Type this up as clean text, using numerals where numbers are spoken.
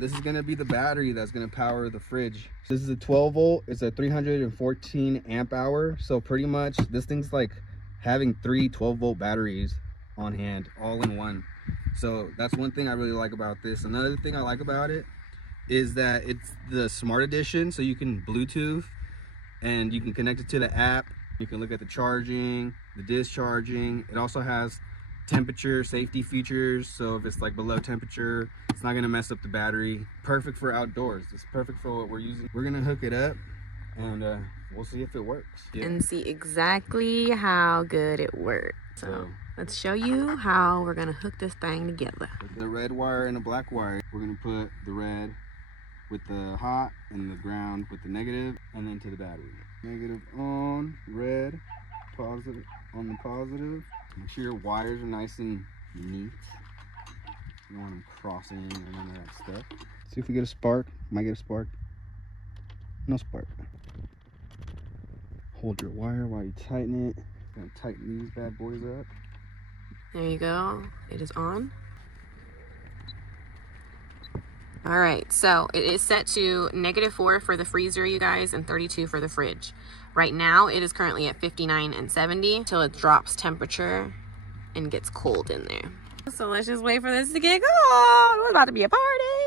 This is gonna be the battery that's gonna power the fridge. This is a 12 volt, it's a 314 amp hour. So pretty much this thing's like having 3 12-volt batteries on hand, all in one. So that's one thing I really like about this. Another thing I like about it is that it's the smart edition, so you can Bluetooth and you can connect it to the app. You can look at the charging, the discharging. It also has temperature safety features, so if it's like below temperature, it's not gonna mess up the battery. Perfect for outdoors. It's perfect for what we're using. We're gonna hook it up and we'll see if it works. And see exactly how good it works. So let's show you how we're gonna hook this thing together. The red wire and the black wire, we're gonna put the red with the hot and the ground with the negative, and then to the battery. Negative on, red, positive on the positive. Make sure your wires are nice and neat. You don't want them crossing or none of that stuff. See if we get a spark. Might get a spark. No spark. Hold your wire while you tighten it. Gonna tighten these bad boys up. There you go. It is on. All right, so it is set to -4 for the freezer, you guys, and 32 for the fridge. Right now, it is currently at 59 and 70 until it drops temperature and gets cold in there. So let's just wait for this to get cold. It's about to be a party.